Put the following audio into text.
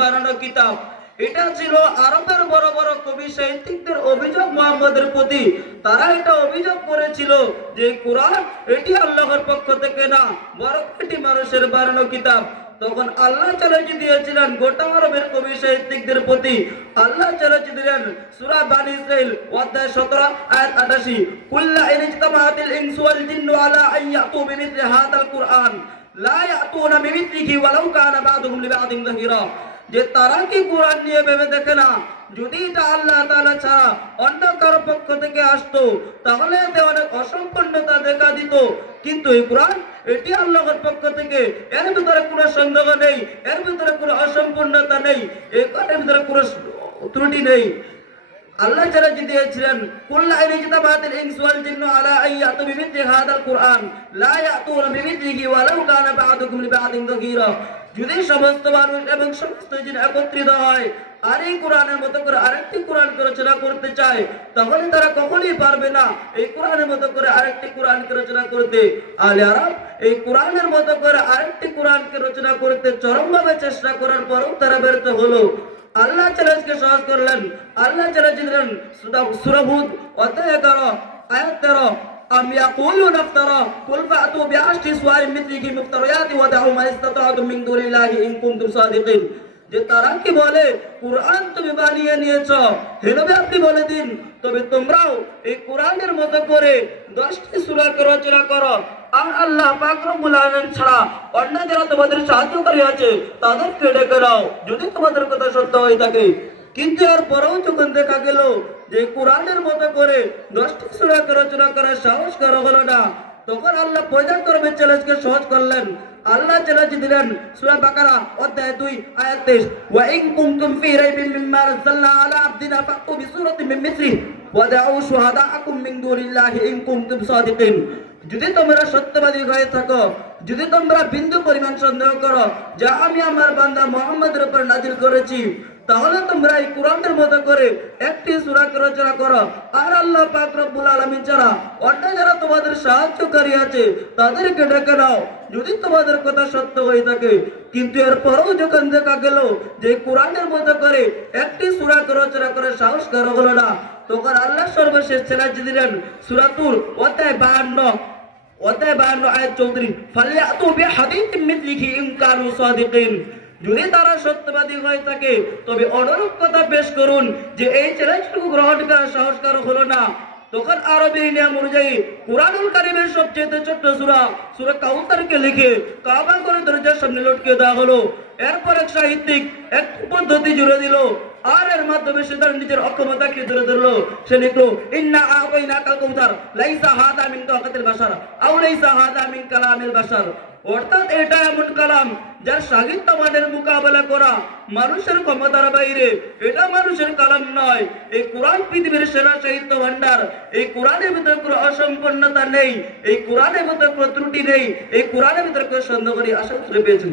বানানো কিতাব। এটা ছিল আরবের বড় বড় কবি সাহিত্যিকদের অভিযোগ মুহাম্মদের প্রতি। তারা এটা অভিযোগ করেছিল যে কোরআন এটি আল্লাহর পক্ষ থেকে না, বরং এটি মানুষের বানানো কিতাব। তখন আল্লাহ চ্যালেঞ্জ দিয়েছিলেন গোটা আরবের কবি সাহিত্যিকদের প্রতি। আল্লাহ চ্যালেঞ্জ দিলেন সূরা বানী ইসরাইল অধ্যায় 17 আয়াত 88, কুল্লা ইন ইজতামাআতিল ইনসু ওয়াল জিন্নু আলা আন ইয়াতু বিমিথলি হাযাল কুরআন লা ইয়াতুনা বিমিথলিহি ওয়ালাউ কানা বা'দুহুম লিবা'দিন যাহিরা। যে তারা কি কোরআন নিয়ে ভেবে দেখে না, যদি এটা আল্লাহ তাআলা ছাড়া অন্য কারো পক্ষ থেকে আসতো তাহলে এতে অনেক অসম্পূর্ণতা দেখা দিত। কিন্তু এই কোরআন এটি আল্লাহর পক্ষ থেকে, এর ভিতরে কোনো সন্দেহ নেই, এর ভিতরে কোনো অসম্পূর্ণতা নেই, এর ভিতরে কোনো ত্রুটি নেই। আল্লাহ চ্যালেঞ্জ দিয়েছিলেন কুল্লা ইন ইজতামাআতিল ইনসু ওয়াল জিন্নু আলা আন ইয়াতু বিমিথলি হাযাল কুরআন লা ইয়াতুনা বিমিথলিহি ওয়ালাউ কানা বা'দুকুম লিবা'দিন যাহিরা। যদি সমস্ত মানুষ এবং সমস্ত জিন একত্রিত হয় আর এই কোরআনের মতো করে আরেকটি কোরআন রচনা করতে চায়, তাহলে তারা কখনোই পারবে না এই কোরআনের মতো করে আরেকটি কোরআন রচনা করতে। আলে আরব এই কোরআনের মতো করে আরেকটি কোরআনকে রচনা করতে চরমভাবে চেষ্টা করার পরও তারা ব্যর্থ হলো। আল্লাহ চ্যালেঞ্জকে সহজ করলেন। আল্লাহ চ্যালেঞ্জ দিলেন সূরা হুদ অধ্যায় 11 আয়াত 13, আম ইয়াকুলুনা ইফতারা কুল ফাতু বিআশরি সুওয়ারিন মিথলিহি মুফতারিয়াতি ওয়া দাউ মা ইসতাতা'তুম মিন দুনিল্লাহি ইন কুনতুম সাদিকিন। যে তারা কি বলে কোরআন তুমি বানিয়ে নিয়েছো, হে নবী আপনি বলে দিন তবে তোমরাও এই কোরআনের মতো করে 10টি সূরাকে রচনা করো, আর আল্লাহ পাক রব্বুল আলামিন ছাড়া অন্য যারা তোমাদের সাহায্যকারী আছে তাদেরকে ডেকে নাও যদি তোমাদের কথা সত্য হয়ে থাকে। কিন্তু এর পরেও যখন দেখা গেল যে কোরআনের মতো করে 10টি সূরাকে রচনা করার সাহস করা হলো না, তখন আল্লাহ পয়গাম্বরের চ্যালেঞ্জকে সহজ করলেন। আল্লাহ চ্যালেঞ্জ দিলেন সূরা বাকারা অধ্যায় 2 আয়াত 23, ওয়া ইন কুনতুম ফি রাইবিন মিম্মা নাযালনা আলা আবদিনা ফাতু বিসূরাতিন মিন মিসলিহি ওয়া দাউ শুহাদাআকুম মিন দুনিল্লাহি ইন কুনতুম সাদিকিন। যদি তোমরা সত্যবাদী হয়ে থাকো, যদি তোমরা বিন্দু পরিমাণ সন্দেহ করো যা আমি আমার বান্দা মুহাম্মদের উপর নাজিল করেছি, তাহলে তোমরা এই কোরআনের মতো করে একটি সূরা রচনা করো, আর আল্লাহ পাক রব্বুল আলামিন ছাড়া অন্য যারা তোমাদের সাহায্যকারী আছে তাদেরকে ডেকে নাও যদি তোমাদের কথা সত্য হয়ে থাকে। কিন্তু এরপরও যখন দেখা গেল যে কোরআনের মতো করে একটি সূরা রচনা করে সাহস করা হলো না, তখন আল্লাহ সর্বশেষ চ্যালেঞ্জ দিলেন সূরা তুর অধ্যায় 52 আয়াত 34, ফালিয়াতু বিহাদিসিন মিথলিহি ইন কানু সাদিকিন। যদি তারা সত্যবাদী হয়ে থাকে তবে অনুরূপ কথা পেশ করুন। যে এই চ্যালেঞ্জটুকু গ্রহণ করার সাহস কারো হলো না, তখন আরবি নিয়ম অনুযায়ী কুরআনুল কারীমের সবচেয়ে ছোট সূরা কাউসারকে লিখে কাবা করে দরজার সামনে লটকে দেওয়া হলো। এরপর এক সাহিত্যিক এক পদ্ধতি জুড়ে দিল, আর এর মাধ্যমে সে তার নিজের অক্ষমতাকে ধরে ধরলো। সে লিখলো ইন্না আ'তাইনাকাল কাউসার লাইসা হাদা মিন তাকাতিল বাশার আও লাইসা হাদা মিন কালামিল বাশার। অর্থাৎ এটা এমন কালাম যার সাহিত্য মানের মোকাবেলা করা মানুষের ক্ষমতার বাইরে, এটা মানুষের কালাম নয়। এই কোরআন পৃথিবীর সেরা সাহিত্য ভান্ডার। এই কোরআনের ভিতরে কোনো অসম্পূর্ণতা নেই, এই কোরআনের ভিতরে কোনো ত্রুটি নেই, এই কোরআনের ভিতরে কোনো সন্দেহ নেই। আশা করে পেয়েছেন।